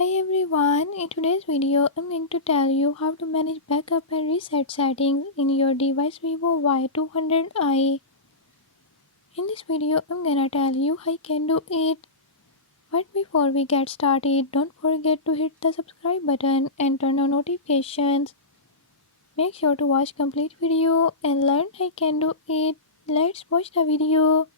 Hi everyone, in today's video I'm going to tell you how to manage backup and reset settings in your device Vivo Y200i. In this video I'm gonna tell you how you can do it. But before we get started, don't forget to hit the subscribe button and turn on notifications. Make sure to watch complete video and learn how you can do it. Let's watch the video.